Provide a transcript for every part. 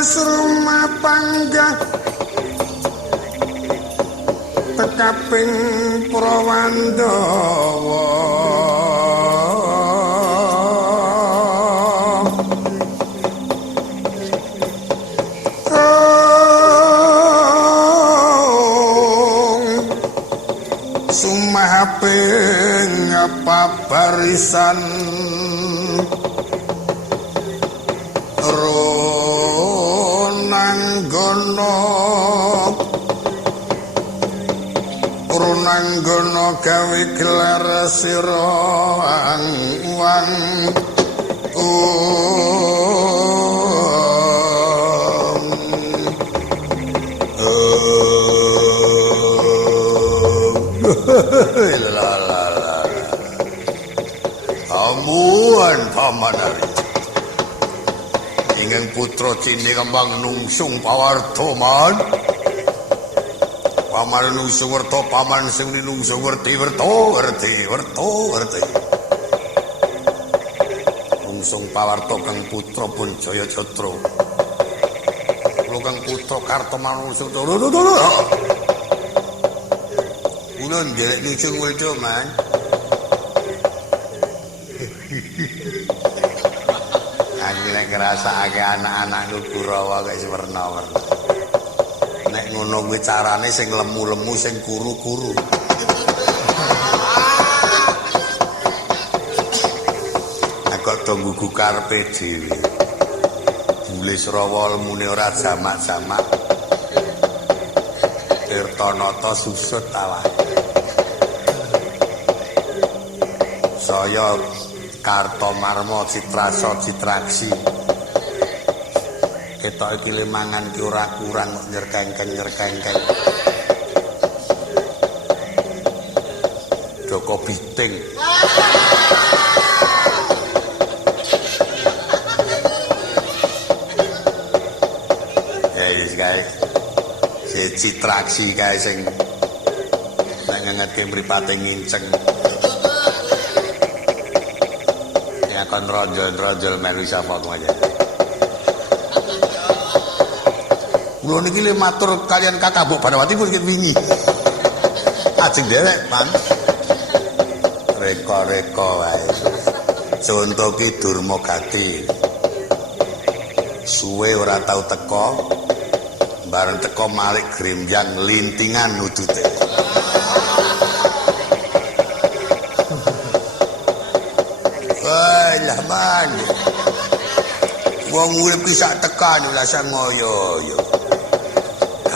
rumah panggah tekaping Prawandawa sumahaping pabarisan Runanggono gawe gelar sira angwan amuan pamanari ingkang putra cini kembang nungsung pawartoman paman nungsung werta paman sing nungsung werti nungsung pawarta kang putra pun jaya jatra kula kang putra Kartoman nungsung kula ndelek nungsung werta man aku nek ngrasakake anak-anakku Kurawa kaya werna-werna nek ngono kuwi carane sing lemu-lemu sing kuru-kuru. Aku do nggugu karepe dhewe. Bulis rawa lemune ora jamak-jamak. Tirtanata susut awak. Saya Kartomarma Citrasa Citraksi. Ketok iki le mangan ki ora kurang kok nyerkengken. Joko Biting. Ya wis kae. Si Citraksi kae sing ngengetke mripate nginceng. Ya kon ronjol-ronjol melu sapa aja. Kula niki le matur kalian Kakak Mbok Banawati pun wingi. Ajeng derek, Pan. Reka-reka wae. Conto ki Durmagati. Suwe ora tau teko. Bareng teko malik grimjang lintingan nudute. Wah, lah man. Wong urip ki sak tekan lha sak ngoyo-yo.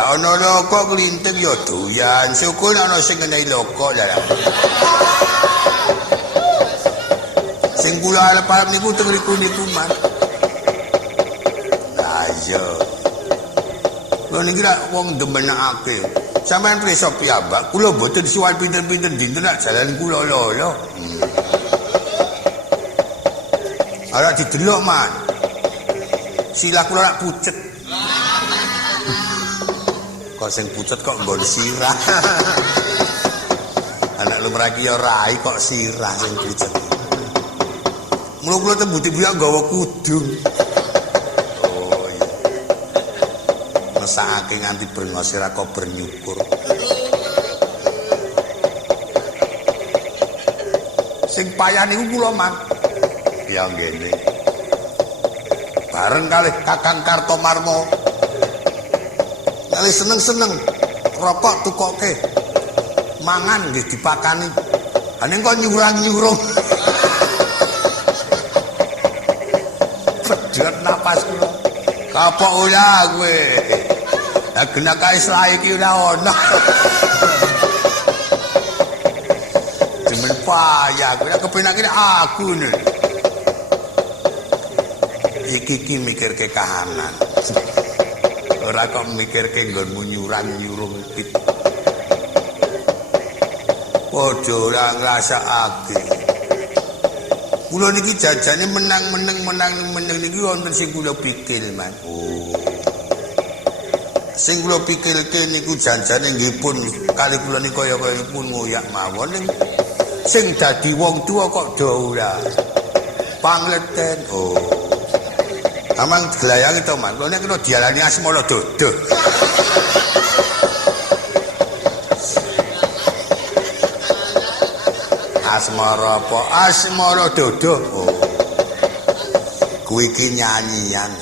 Ana loko glinting ya doyan, syukur ana sing ngenehi loko lha. Sing kula arep niku teng riku niku man. Lah iya. Lho niki rak wong demenake. Sampeyan prisa piyambak, kula mboten suwan pinten-pinten dinten nak jalan kula lolo. Ora didelok man. Sila kula rak pucet. Kok sing pucet kok nggon sirah. Anak lumrah ki ya rai kok sirah sing pucet. Mula kula tembuti buya nggawa kudung. Oh iya. Mesakake nganti brengos sirah kok bernyukur. Sing payah niku kula man. Ya ngene. Bareng kalih Kakang Kartomarma kali seneng-seneng rokok tukoke mangan nggih dipakani ane kok nyurang-nyurung pedhot napas kula kapok ora kowe ha genak kae slae iki ora ono demen payah kowe kepenake aku nih iki mikirke kahanan ora kok mikirke nggonmu nyurang-nyurung iki. Padha ora ngrasakake. Kula niki jajane menang niki wonten sing kula pikir, Mas. Oh. Sing kula pikirke niku janjane nggih pun kali kula niki kaya-kaya pun ngoyak mawon ning sing dadi wong tuwa kok do ora. Pangleten. Oh. Amang gelayangi to, Man. Kok nek kena dialani asmara dodo. Asmara apa? Asmara dodo. Oh. Kuwi iki nyanyian.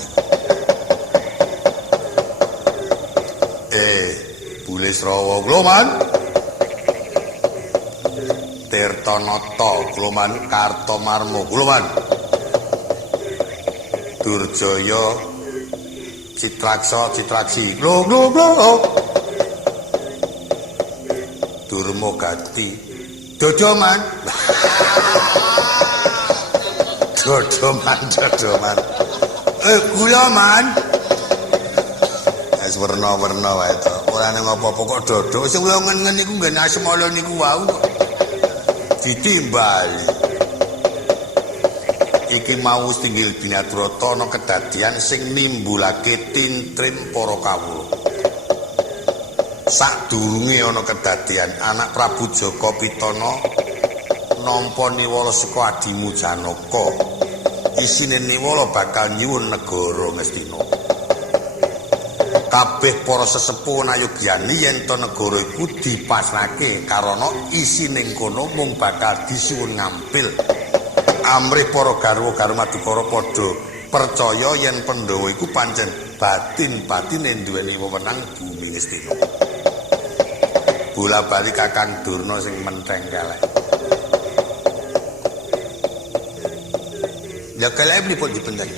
Bulisrawa kula, Man. Tirtanata kula, Man. Kartomarma kula, Man. Durjaya Citraksa Citraksi lho Durmagati Dodo, Man. Dodo, Man. Kula, Man. Wis werna-werna wae to. Ora nang apa-apa kok dodo. Sing kula ngen-ngen niku nggen asmala niku wau kok. Ditimbali. Iki mau tinggil binatrata ana kedadian sing nimbulake tintrim para kawula. Sadurunge ana kedadian anak Prabu Jaka Pitana nampa niwala saka adimu Janaka. Isine niwala bakal nyuwun negara Ngastina. Kabeh para sesepuh nayogyani yen to negara iku dipasrahke karana isine kono mung bakal disuwun ngampil. Amrih para garwa-garwa Madukara padha percaya yen Pandhawa iku pancen batin-batine duweni wewenang bumi Ngastina. Bola-bali Kakang Durna sing mentheng kelek. Ya kelek pripun dipendhen?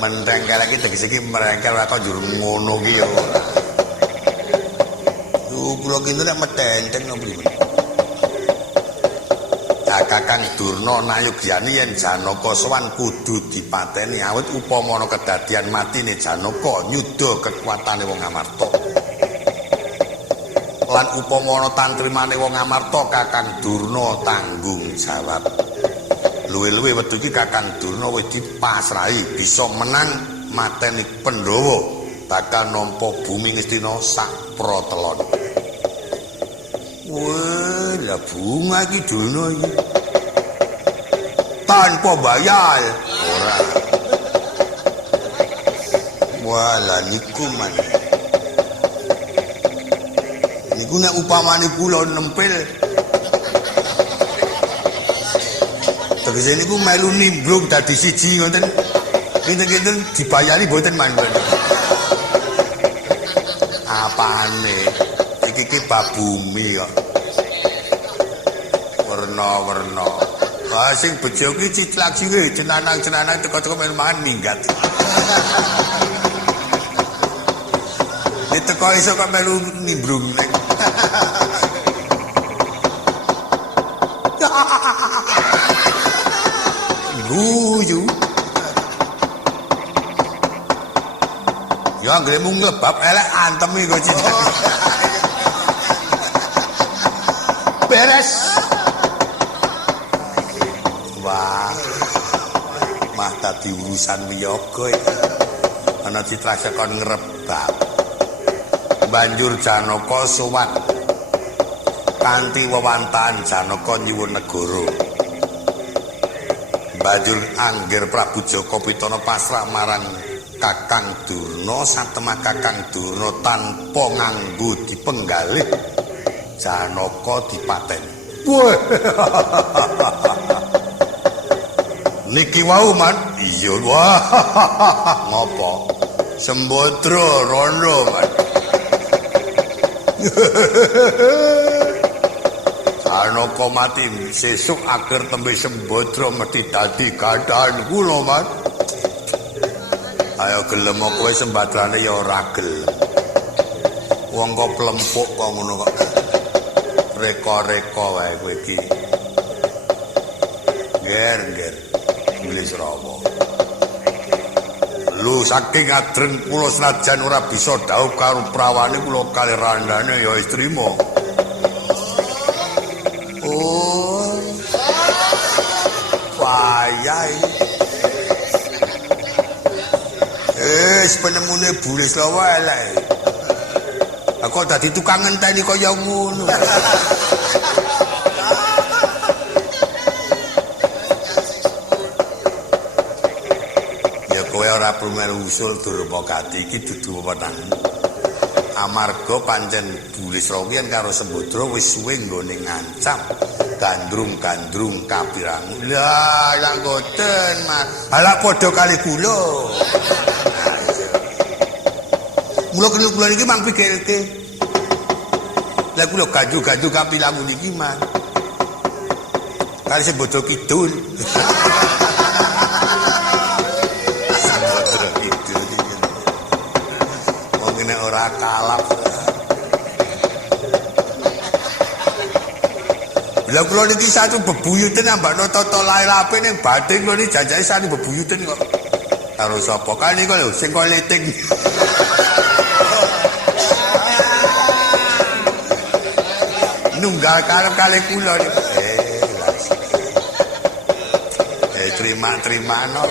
Mentheng kelek iki tegese iki merengkel ora kok njur ngono ki ya ora. Yo kula ki nek metenteng napa pripun? Kakang Durna nayogyani yen Janaka sowan kudu dipateni awit upama ana kedadian matine Janaka nyuda kekuatane wong Amarta. Lan upama ana tantrimane wong Amarta Kakang Durna tanggung jawab. Luwe-luwe wektu iki Kakang Durna wis dipasrahi bisa menang mateni Pandhawa bakal nampa bumi Ngastina sak pratelon. Wah, lah bunga iki dono iki. Tanpa bayar. Ora. Wala niku man. Niku nek upamane kula nempel. Tegese niku melu nimbrung dadi siji ngoten. Kinten-kinten dibayari mboten man. Apane? Iki babumi kok. Werna-werna. Wah sing bejo ki Citraksi kuwi cenanang-cenanang teko-teko mangan minggat. Nek teko iso kok melu nimbrung nek. Guyu. Ya anggere mung ngebab elek antem iki kok Citraksi. Beres. Wah. Mah dadi urusan wiyaga iki. Ana Citraksi kon ngrebab. Banjur Janaka sowan. Kanthi wewantahan Janaka nyuwun negara. Banjur angger Prabu Jaka Pitana pasrah marang Kakang Durna, satemah Kakang Durna tanpa nganggo dipenggalih. Janaka dipateni. Wah. Niki wau man. Iya wah. Ngopo? Sembodra rondo man. Janaka mati sesuk akhir tembe Sembodra mesti dadi gandhan kula man. Ayo gelem kowe sembadrane ya ora gelem. Wong kok plempuk kok ngono kok. Reka-reka wae kowe iki. Ger-ger Bulisrawa. Lu saking adreng kula senajan ora bisa dhaup karo prawane kula kalih randane ya wis trima. Oh. Wayahe. Penemune Bulisrawa elek. Aku dadi tukang ngenteni kaya ngono. usul Durmagati iki dudu wewenang. Amarga pancen Burisrawa karo Sembadra wis suwe nggone ngancam gandrung-gandrung kabirang. Lah, ya ngoten, Mas. Ala padha kali kula. Mula kula niki mang pikirke. Lah kula gandrung-gandrung kabirang niki, Mas. Kali Sembadra Kidul. Ora kalap. Lah kula niki satu bebuyuten ambakno tata lair-ape ning bathing kula niki janjane satu bebuyuten kok. Karo sapa kali kok lho sing kok leting. Nunggal karep kali kula niki. Terima-terimano.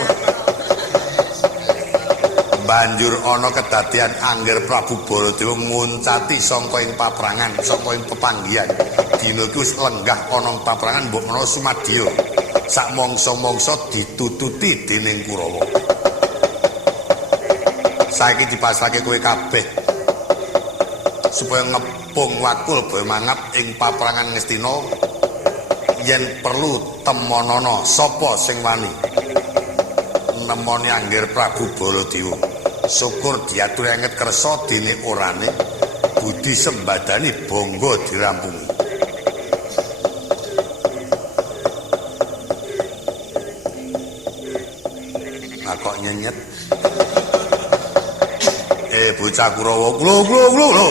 Banjur ana kedadian Angger Prabu Baladewa nguncati saka ing paprangan, saka ing pepanggihan. Dina iki wis lenggah ana ing paprangan mbok menawa sumadya. Sak mangsa-mangsa ditututi dening Kurawa. Saiki dipasrahke kowe kabeh supaya ngepung wakul boyo mangap ing paprangan Ngastina yen perlu temonana sapa sing wani nemoni Angger Prabu Baladewa. Syukur diatur enget kersa dene orane budi sembadani bangga dirampungi. Nah kok nyenyet. Bocah Kurawa, lho.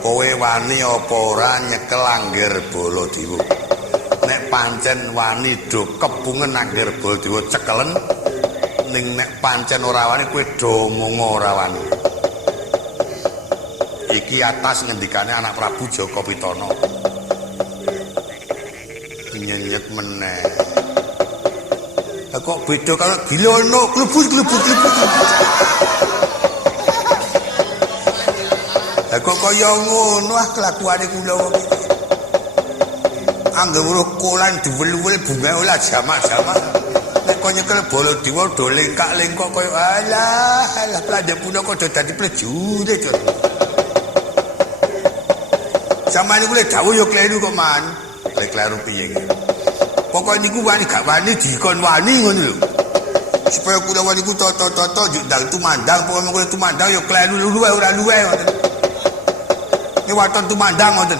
Kowe wani apa ora nyekel Angger Baladewa? Nek pancen wani do kepungen Angger Baladewa cekelen ning nek pancen ora wani kowe do mongo ora wani. Iki atas ngendikane anak Prabu Jaka Pitana. Nyenyet meneh. Kok beda karo Gilono, klebut. Kok kaya ngono ah kelakuane kula iki. Angger weruh kolan diwel-wel bunga olah jamak-jamak. Nek kok nyekel Baladewa do lengkak-lengkok kaya alah plandhe punaka do dadi prajurit. Samane niku lek dawuh ya kleru kok, Man. Lek kleru piye iki? Pokoke niku wani gak wani dikon wani ngono lho. Supaya kula wani ku toto-toto ndang tumandang, pokoke kula tumandang ya kleru luwe ora luwe ngoten. Iki waton tumandang ngoten.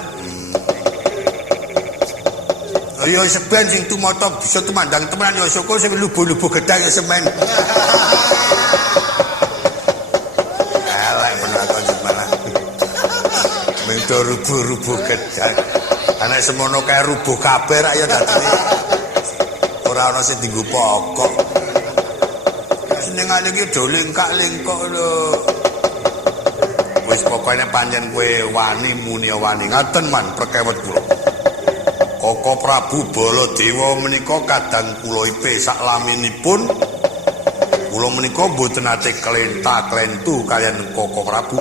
Ya seben sing tumata bisa tumandang temenan ya syukur sing lubuh-lubuh gedang ya semen. Elek bener kok malah. Mengko rubuh-rubuh gedang. Anak semono kae rubuh kabeh rakyat dadine. Ora ana sing dienggo pokok. Senengane iki do lengkak-lengkok lho. Wis pokoke pancen kowe wani muni wani ngaten man perkewet kula. Koko Prabu Baladewa menika kadang kula ipe saklaminipun kula menika mboten nate klenta-klentu kaliyan Koko Prabu.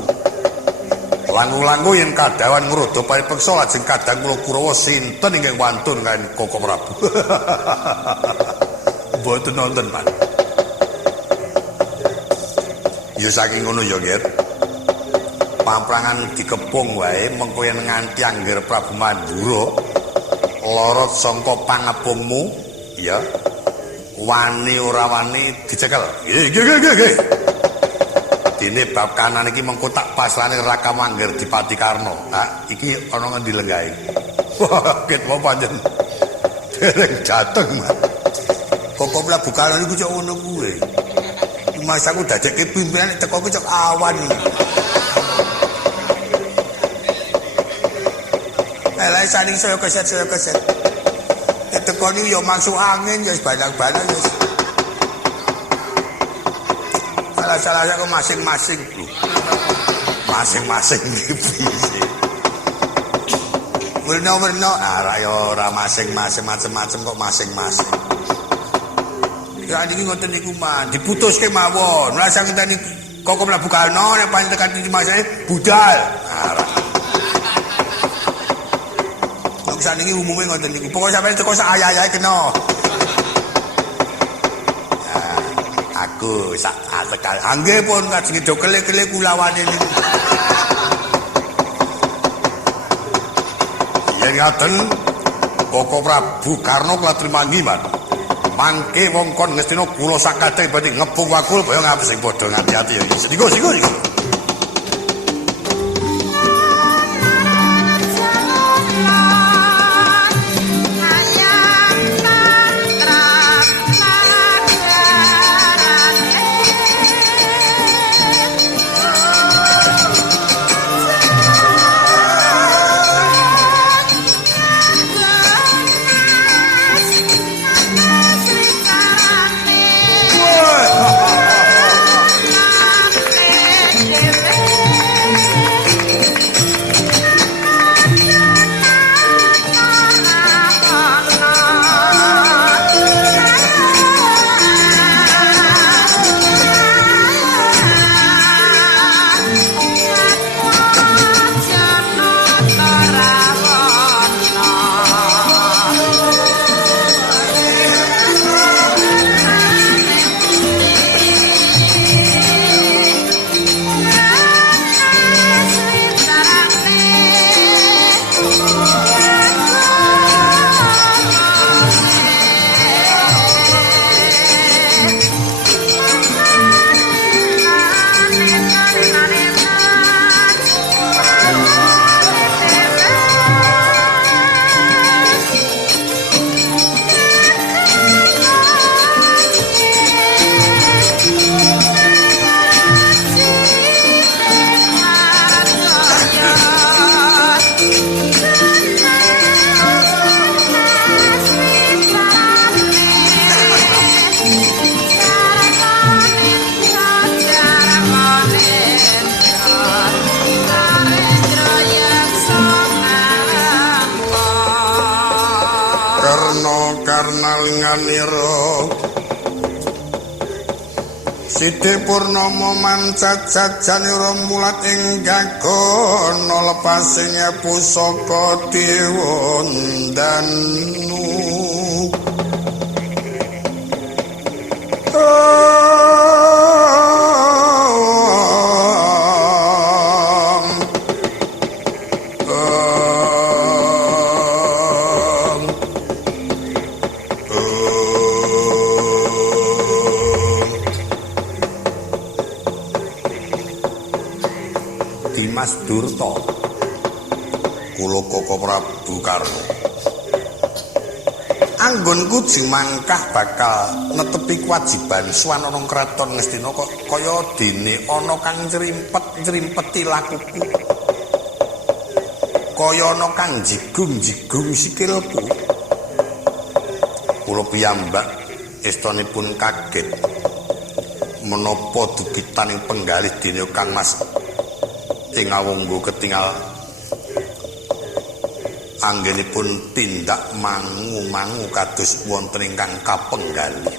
Langkung-langkung yen kadawan ngrodha paripeksa lajeng kadang kula Kurawa sinten ingkang wantun kaliyan Koko Prabu. Mboten nonton, Pak. Ya saking ngono ya, Ger. Paprangan dikepung wae mengko yen nganti Angger Prabu Mandura lorot sangka pangepungmu ya wani ora wani dicekel. Nggih. Dene bab kanan iki mengko tak pasrane Raka Mangger Dipati Karna. Ha iki ana ngendi lenggahe. Wah, ket apa pancen. Dereng jateng, Mas. Kok mlaku Karna niku cok ngono kuwe. Mas aku dadekke pimpinan teko ku cok awan. Elek saling saya keset. Tekoni yo masuk angin ya banyak-banyak ya. Salah kok masing-masing. Masing-masing iki piye. Werna-werna ora ya ora masing-masing macem-macem kok masing-masing. Ya niki ngoten niku mah diputuske mawon. Lah sang ngenteni kok mlebu Karna nek pancen tekan iki masane budal. Saniki umume ngoten niku. Pokoke sampeyan teko sak ayah-ayahe kena. Aku aku sak atekal. Nggih pun kajeng do kele-kele kula wani niku. Yen ngaten Koko Prabu Karna klatri manggiman. Mangke wong kon Ngastina kula sakadhe badhe ngepung wakul kaya ngapa sing padha ngati-ati ya. Siko. Karnalinganira Siti Purnama mancacacanira mulat ing gagana lepasing pusaka Dewandanu Dimas Durta kula Koko Prabu Karna anggonku jumangkah bakal netepi kewajiban swanana kraton Ngastina kaya dene ana kang nyrimpet-nyrimpeti lakuku kaya ana kang jigung-jigung sikilku kula piyambak estanipun kaget menapa dugitaning penggalih dene Kang Mas ing awunggo ketingal anggenipun tindak mangu-mangu kados wonten ingkang kapenggalih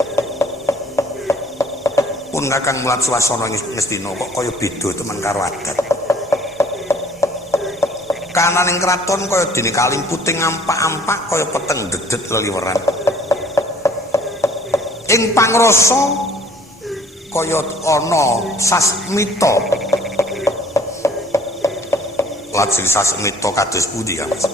pun kakang mulat swasana Ngastina kok kaya beda temen karo adat kananing kraton kaya dene kalimputing ampak-ampak kaya peteng dedet leliweran ing pangrasa kaya ana sasmita lajeng sasmita kados pundi ya Mas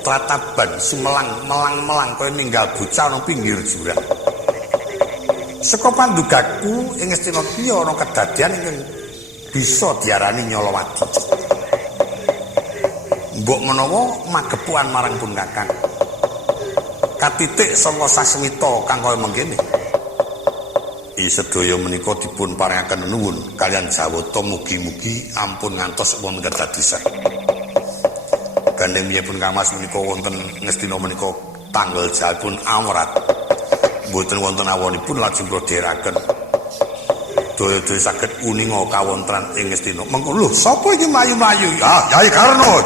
Trataban sumelang melang-melang kaya ninggal bocah nang pinggir jurang saka pandugaku ing Ngastina ki ana kedadian ingkang bisa diarani nyolowati mbok menawa magepuan marang pun kakang katitik sanga sasmita kang kaya mengkene sedaya menika dipun paringaken nuwun kalian Jawata mugi-mugi ampun ngantos wonten kedadisan. Gandeng pun Kang Mas menika wonten Ngastina menika tanggal jalpun amrat. Mboten wonten awonipun lajeng kula dherekaken. Daya-daya saged uninga kawontenan ing Ngastina. Mengko lho sapa iki mlayu-mlayu? Ah, Kyai Karna.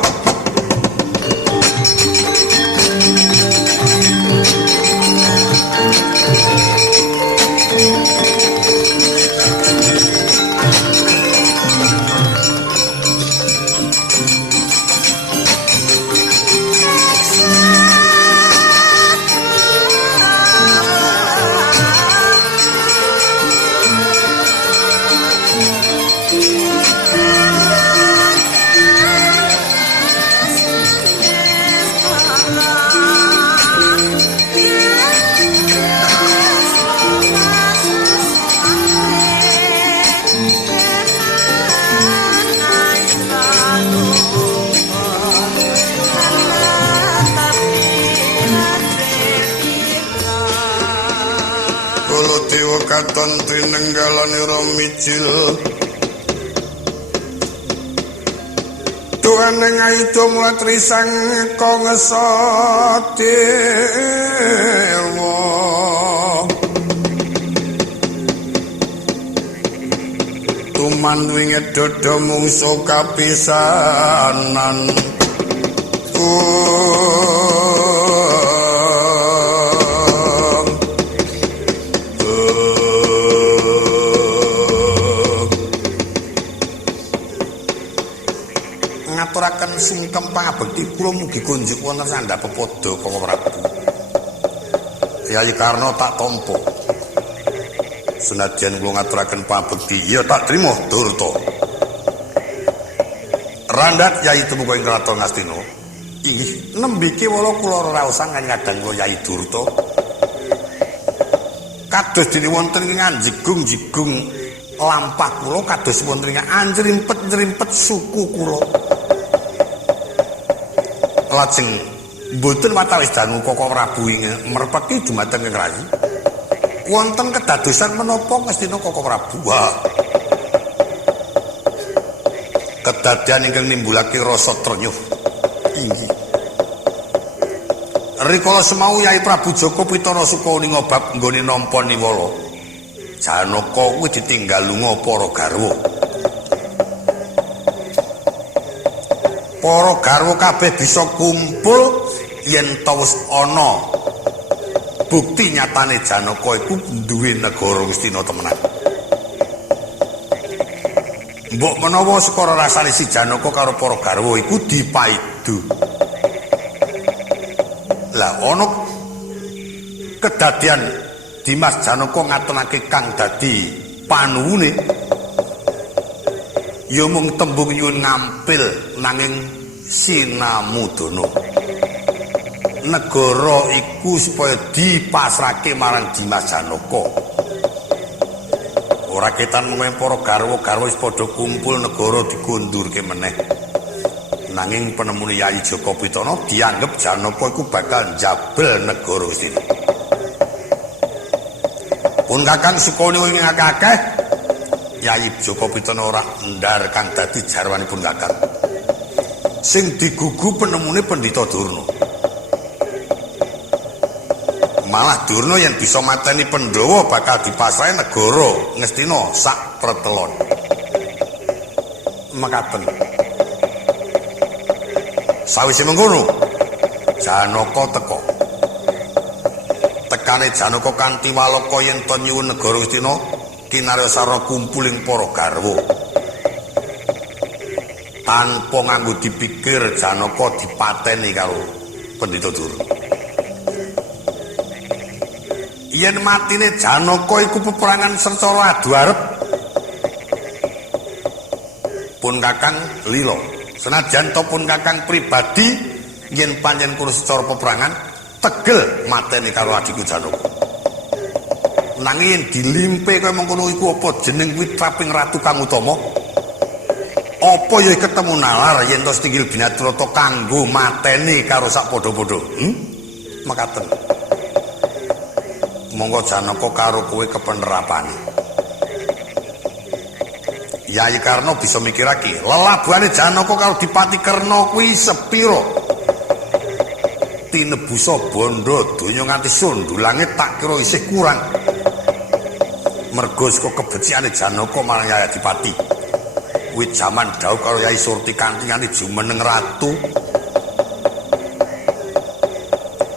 katon trinenggalanira mijil tuaneng aida mulatrisang kongesa dewa tumanwing dodo mungsu kapisanan ngaturaken sungkem pangabekti kula mugi kunjuk wonten sandhap pepodo Koko Prabu. Kyai Karna tak tampa. Senadyan kula ngaturaken pangabekti ya tak trima Durta. Randhat Yai Temuka ing Kraton Ngastina. Inggih nembike wala kula raosan kadang kula Yai Durta. Kados dene wonten ing anjigung-jigung lampah kula kados wonten ing anjrimpet-njrimpet suku kula. Lajeng mboten watawis dangu Koko Prabu ing merpeki dumateng ing rayi. Wonten kedadosan menapa Ngastina Koko Prabu? Wah. Kedadian ingkang nimbulake rasa trenyuh. Inggih. Rikala semau Yai Prabu Joko Pitana Sukaning bab nggone nampa niwala. Janaka kuwi ditinggal lunga para garwa. Para garwa kabeh bisa kumpul yen ta wis ana bukti nyatane Janaka iku duwe negara Ngastina temenan. Mbok menawa sekara rasane si Janaka karo para garwa iku dipaidu. Lah ana kedadian Dimas Janaka ngatonake kang dadi panuwune ya mung tembung nyuwun ngampil nanging sinamudana. Negara iku supaya dipasrahke marang Dimas Janaka. Ora ketan mung para garwa-garwa wis padha kumpul negara digondurke meneh. Nanging penemune Yayi Joko Pitana dianggep Janaka iku bakal njabel negara Ngastina. Pun Kakang Sukani ing akeh Yayi Joko Pitana ora ndar kang dadi jarwanipun Kakang. Sing digugu penemune Pendhita Durna. Malah Durna yen bisa mateni Pandhawa bakal dipasrahi negara Ngastina sak pretelon. Mekaten. Sawise mengkono, Janaka teka. Tekane Janaka kanthi walaka yen to nyuwun negara Ngastina kinarya kumpuling para garwa. Tanpa nganggo dipikir Janaka dipateni karo Pendhita Durna. Yen matine Janaka iku peperangan secara adu arep. Pun Kakang lila. Senajan to pun Kakang pribadi yen pancen kurus secara peperangan tegel mateni karo adikku Janaka. Nanging yen dilimpe kaya mengkono iku apa jeneng kuwi traping ratu kang utama? Apa ya ketemu nalar yen to Stinggil Binatrata kanggo mateni karo sak padha-padha? Mekaten. Monggo Janaka karo kowe kepenerapane. Yayi Karna bisa mikirake, lelabuhane Janaka karo Dipati Karna kuwi sepira? Tinebusa bondo donya nganti sundulange tak kira isih kurang. Mergo saka kebecikane Janaka marang Yayi Dipati. Kuwi jaman dawuh karo Yayi Surti kanthingane jumeneng ratu.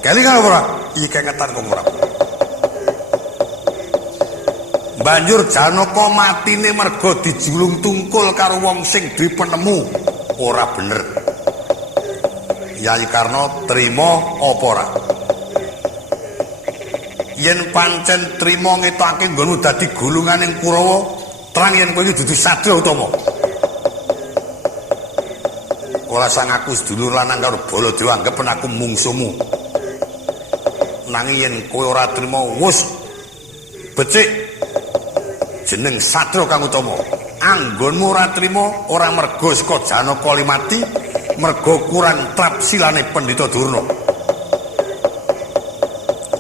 Kelingan ora? Iki kengetan kok ora. Banjur Janaka matine merga dijulung tungkul karo wong sing dipenemu. Ora bener. Yayi Karna trima apa ora? Yen pancen trima ngetokake nggonmu dadi gulunganing Kurawa, terang yen kowe iki dudu sadra utama. Ora sang aku sedulur lanang karo Baladewa anggapen aku mungsuhmu. Nanging yen kowe ora trima wus becik jeneng sadra kang utama. Anggonmu ora trima ora merga saka Janaka limati, merga kurang trap silane Pendhita Durna.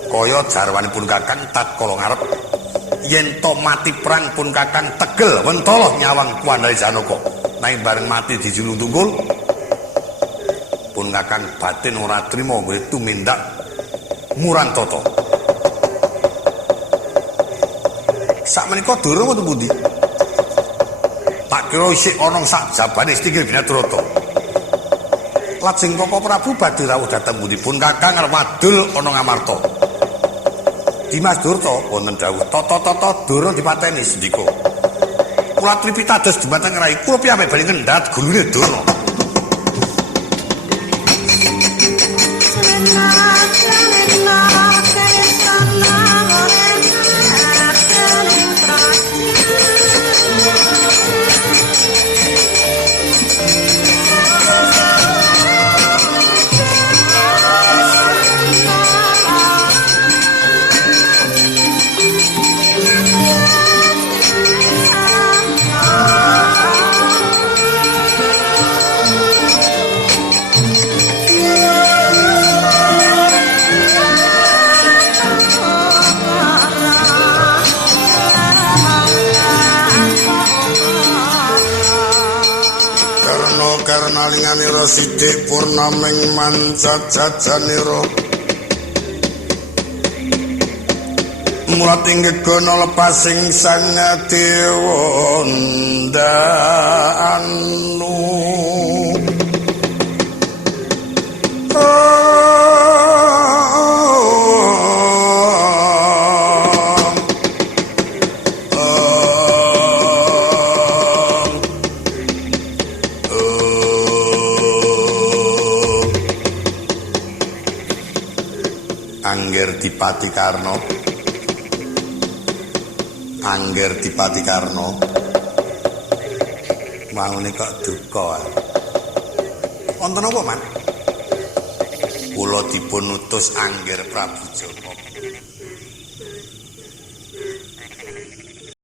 Kaya jarwanipun Kakang tatkala ngarep yen to mati perang pun Kakang tegel wentala nyawang Kuwandali Janaka. Nanging bareng mati dijulung tunggul pun Kakang batin ora trima kowe tumindak Murantata. Sakmenika durung wonten pundi? Tak kira isih ana sak jabane Stinggil Binatrata. Lajeng Koko Prabu badhe rawuh dhateng pundi pun Kakang arep wadul ana Ngamarta. Dimas Durta wonten dawuh tata-tata durung dipateni sendika. Kula tripitados dumateng rai kula piyambak badhe ngendhat gulune Durna. Karnalinganira sithik purnaming mancat jajanira mulat ing gegono lepasing sang dewa ndanu Angger Dipati Karna mangune kok duka. Wonten apa, Man? Kula dipun utus Angger Prabu Jaka.